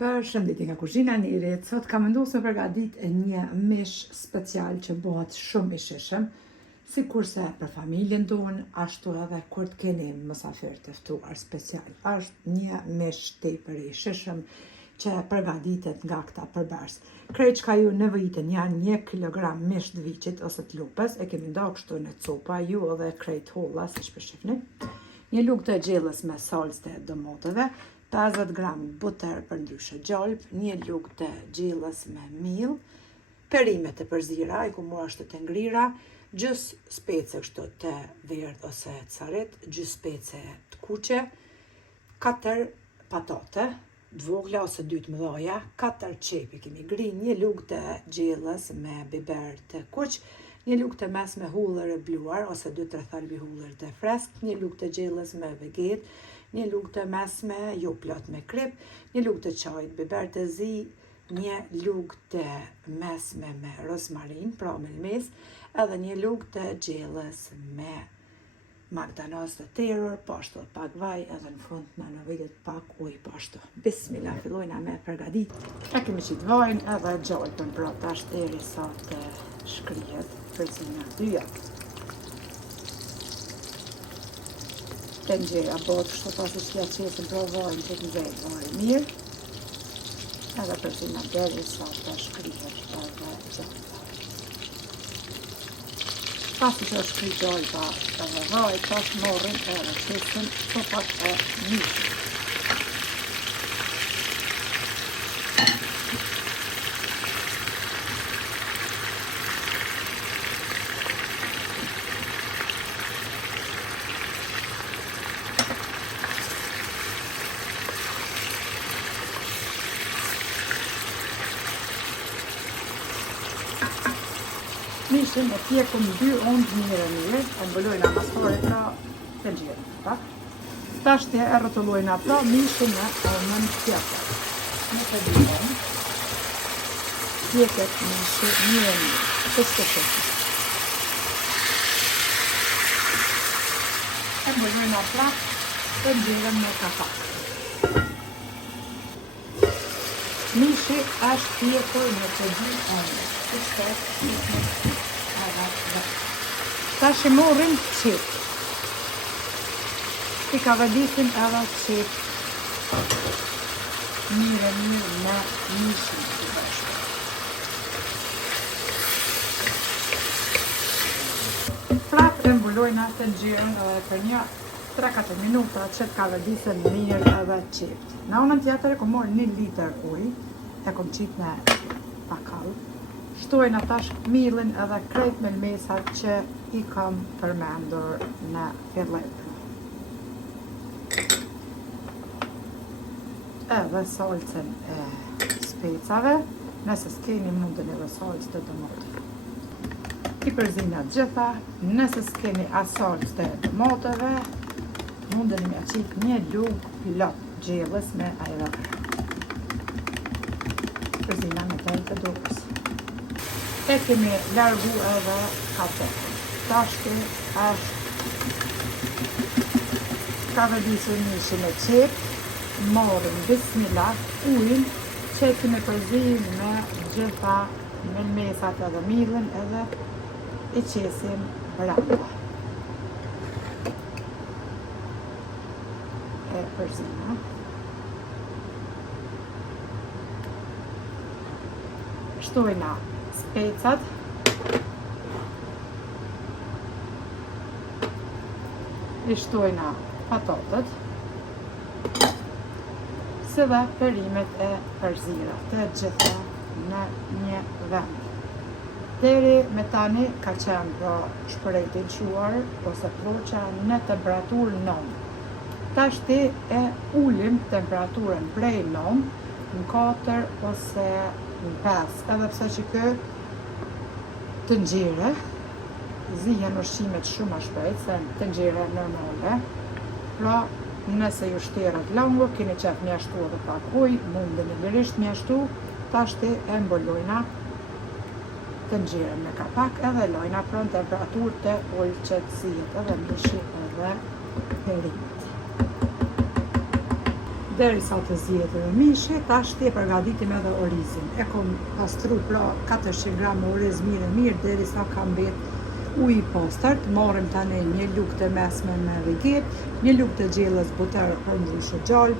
Përshëndetje nga kuzhina e Nirit. Sot kam vendosur me përgatit një mish special që bëhet shumë i shishëm, sikurse për familjen tonë, ashtu edhe kur të keni mysafir të ftuar special. Është një mish tepër i shishëm që përgatitet nga këta përbërës. Krejt çka ju nevojiten janë 1 kilogram mish të viçit ose të lupës, e kemi nda kështu në copa, ju edhe krejt holla, si shpeshifni. Një lugë të gjellës me salcë të domoteve, 50 gram buter për ndryshe gjalp, një lugë të gjellës me miell, perime të përzira, i ku mora ashtu të ngrira, gjys spece kështu të verdh ose carit, gjys spece të kuqe, 4 patate, 2 vogla ose 2 të mëdhaja, 4 qepi kemi gri, një lugë të gjellës me biber të kuq, një lugë të mes me hullër e bluar ose 2-3 thalbi hullër të fresk, një lugë të gjellës me veget, një lugë të mesme, jo plot me krip, një lugë të qajt, biber të zi, një lugë të mesme me rozmarin, pra me mes, edhe një lugë të gjellës me magdanoz të terur, pashtu pak vaj, edhe në fund në nëvidet pak ujë pashtu. Bismillah, fillojna me përgadit. E kemi qitë vajnë edhe gjalpën, pra tash deri sa të shkrihet përzina dyja. Tengjera bëhet kështu pasi që ja qesin pra vajnë që të nxejt vajnë mirë, edhe përzina deri sa të shkrihet edhe gjalpa. Pasi që është shkrit gjalpa edhe vajnë, tash morrin edhe qesin sopat e mishit. Mishin e pjekum 2 ondë mirë, e mbëllojna mastore pra të gjirë. Tash të e rrotullojna pra mishin në nën pjekët. Në të dhjën, pjeket mishi mirë, kështë të shumë. E mbëllojna pra të gjirën me kapak. Mishi është pjekur në të 2 ondë. Tash i morrim qep. I ka vedisin edhe qep mire me mishin të bashkë. Prap e mbulojna të nxirën edhe për një 3-4 minuta që të ka vedisin mirë edhe qep. Në anën tjetër e ku morë 1 litër ujë, e kom qit me pakall. Shtojnë atash millin edhe krejt me mesat që i kam përmendur në fillim. Edhe salcën e specave, nëse s'keni mundën edhe salcë të domoteve. I përzina gjitha, nëse s'keni as salcë të domoteve, mundën i me qit një lugë plot gjellës me ajvar. Përzina me tel të dukës. E kemi largu edhe katekën. Tashti është ka vëdisur mishin e qep, morëm bismillah ujin që e kemi përzin me gjitha me mesat edhe millin edhe i qesim branda. E përzina. Shtojna specat, i shtojna patatet, si dhe perimet e përzira, të gjitha në një vend. Deri me tani ka qenë pra shpërejti quar ose proqa në temperaturë 9. Tashti e ulim temperaturën prej 9 në 4 ose në 5, edhe pse që kë të nxire, zihen ushqimet shumë a shpejt, se të nxire normale, pra nëse ju shterët lango, keni qef mjashtu edhe pak ujë, mundën i lirisht mjashtu, tashti e mbëllojna të nxire me kapak edhe lojna pra në temperaturë të ullë që të zihet edhe mishi edhe perimet. Derisa të zihet edhe mishi, tash ti e përgatitim edhe orizin. E kom pastru pra 400 gram oriz mirë derisa ka mbet uji i pastërt. Marrim tani një lugë të mesme me veget, një lugë të gjellës buter për ndryshe gjallë.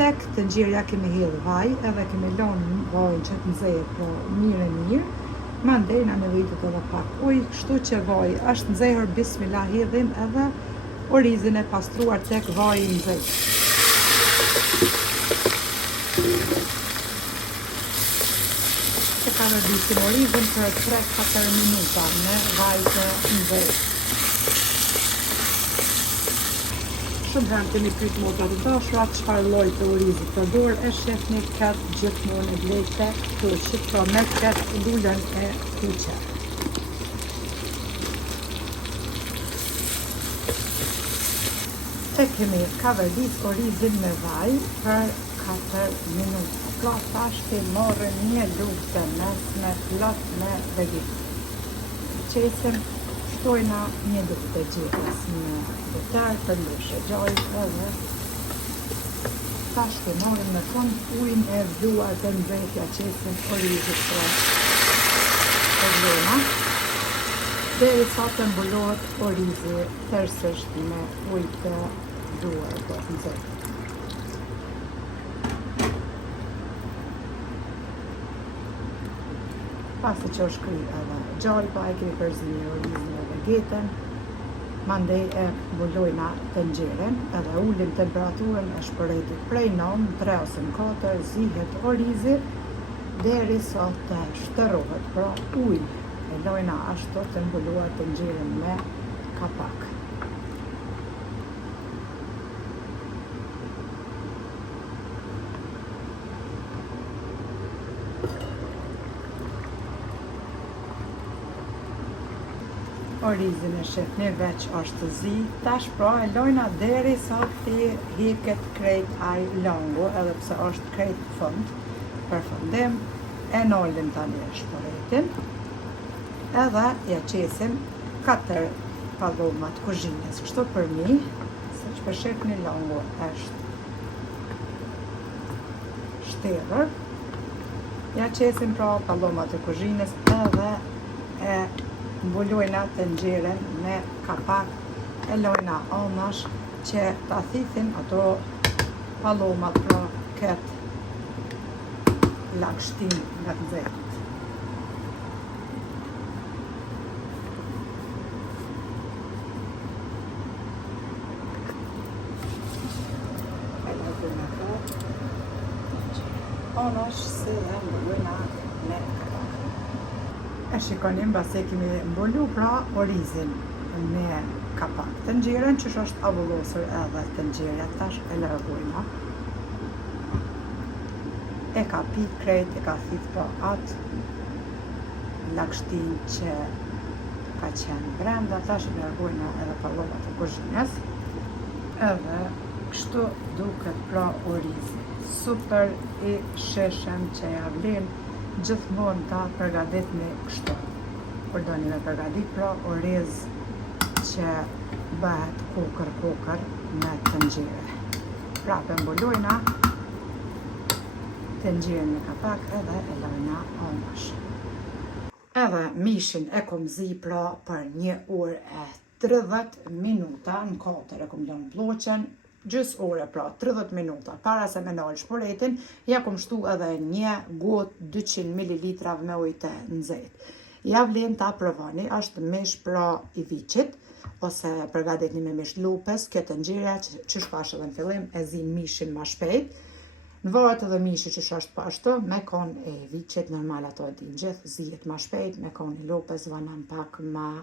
Tek tenxherja kemi hedhë vaj, edhe kemi lënë vajin që të nxehet pra mirë. Mandej na nevojitet edhe pak ujë, kështu që vaji është nxehur, bismillah hedhim edhe orizin e pastruar tek vaji i nxehtë. E kalodisim orizin për 3-4 minuta në vaj të nxehtë. Shumë herë kemi pyet motra të dashura çfarë lloji të orizit përdor, e shehni këtë gjithmonë e lehtë, këtu pra me këtë lulën e kuqe. E kemi kaverdit orizin me vaj për 4 minuta. Pra tash të marrim një lugë të mesme plot me veget. Qesim, shtojna një lugë të gjellës me buter për ndryshe gjallë edhe tash të marrim në fund ujin e vluar të nxehtë, qesim orizit për vlona. Derisa të mbulohet orizi tërësisht me ujë të vluar të nxehtë. Pasi që është kry edhe gjallë, pa e kemi përzimi orizin e vegetën, mandej e mbulojna tenxheren edhe ulim temperaturën e shpërejtit prej 9, 3 ose 4, zihet orizi derisa të shtërrohet pra ujë. E lojna ashtu të mbuluar tenxheren me kapak. Orizin e shefni veç është të zi, tash pra e lojna derisa ti hiket krejt aj langu, edhe pse është krejt fund. Për fundim, e nollim tani e shpëretin, edhe ja qesim 4 pallomat kuzhinës, kështu për mi, se që për shefni langu është shterër. Ja qesim pra pallomat e kuzhinës edhe e mbulojna tenxheren me kapak, e lojna anash që ta thithin ato pallomat pra këtë lagshtin nga të nxehtë. Anash se e mbulojna me kapak. E shikonim basi kemi mbulu pra orizin me kapak. Tenxheren që është avullosur edhe tenxherja, tash e largojna. E ka pi krejt, e ka thith pra atë lagshtin që ka qenë brenda, tash e largojna edhe pallomat e kuzhinës. Edhe kështu duket pra orizi. Super i sheshem që ja vlen gjithmonë ta përgatitni kështu. Kur doni me përgatit pra oriz që bëhet kokër me tenxhere. Prapë mbulojna tenxheren me kapak edhe e lojna anash. Edhe mishin e kom zi pra për 1 orë e 30 minuta në 4 e kom lënë ploqen, gjys ore pra 30 minuta para se me nalë shporetin, ja kom shtu edhe një gotë 200 ml me ujë të nxehtë. Ja vlen ta provoni, është mish pra i viçit, ose përgatitni me mish lupes, këtë tenxherja që shpash edhe në fillim e zin mishin ma shpejt. Në varet edhe mishi që është pa ashtu, me kon e viçit normal ato e din gjithë, zihet ma shpejt, me kon e lupes vanan pak ma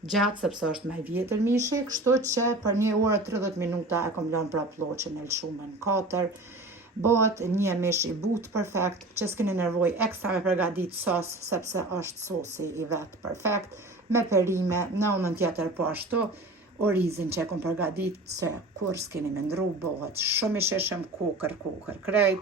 gjatë, sepse është më i vjetër mishi, kështu që për 1 orë 30 minuta e kom lënë pra ploqen e lëshume në 4. Bëhet një mish i butë perfekt, që s'keni nevojë ekstra me përgatit sos, sepse është sosi i vetë perfekt, me perime, në anën tjetër po ashtu, orizin që e kom përgatit, se kur s'keni me ndru, bëhet shumë i sheshëm, kokër krejt,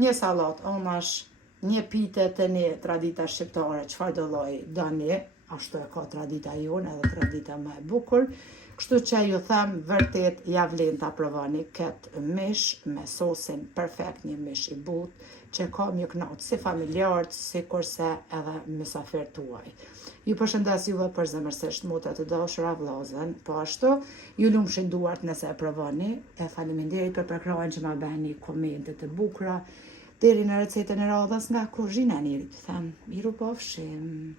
një salat anash, një pite të një tradita shqiptare, çfarë do lloji doni, ashtu e ka tradita jonë edhe tradita më e bukur. Kështu që ju them vërtet ja vlen ta provoni këtë mish me sosin perfekt, një mish i butë që ka mjë knaqë si familjarët, si kurse edhe mysafirët tuaj. Ju përshëndes juve për zemërsisht motra të dashura vllazën, po ashtu ju lumshin duart nëse e provoni. E faleminderit për përkrahjen që ma bëni komente të bukura deri në recetën e radhës nga kuzhina e Nirit. Them miru pafshim.